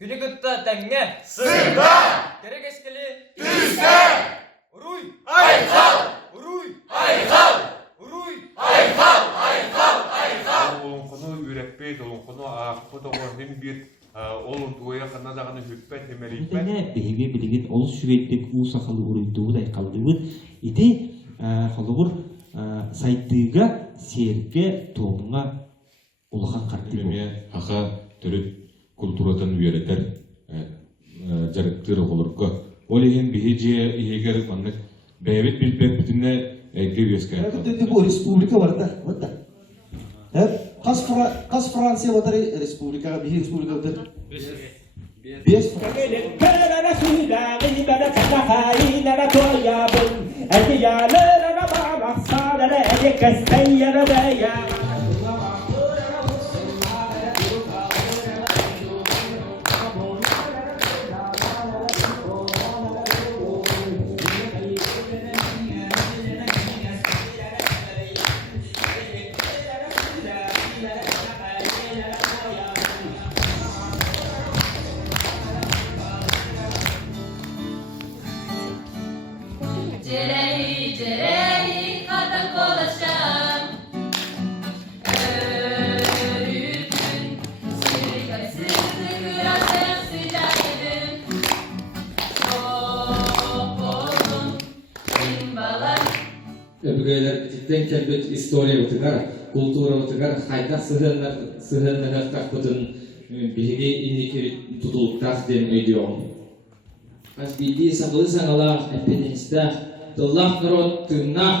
Günügütta denge. Sırda. Gerek eskili. Üste. Uruy. Aykal. Uruy. Aykal. Uruy. Aykal. Aykal. Aykal. Olunqunu yürekbeyt, olunqunu ağıqpı da hem bir olun duaya qana dağını hüppet hemeliyip ben. Бұтіне бейге білген ол сүреттік ұсақалы ұрыйдуы да қалдығы. Ити қалығыр сайттыға серге тоңға ұлыған қартты бұл. Мен ақа түріт культуратан үйеретер жарықтыр олырға. Ол еген бейже егер маннық бәйбет білбек бүтінне әйге өске. Bu Respublika var da. Kas Fransa var da Respublika, bir Respublika var. Beş Cereri cereri katakolaşan örütün sırgası sıkırasın sıcakların çok oldum imbalar. Öbürler bitikten kelbet istoriya utıgar, kultura utıgar, hayta sıhırnıgar takpıtın bilgi indiki tutuluktak den ediyorum. As bildiği saklı sanala hepinizde Allah narod tırnak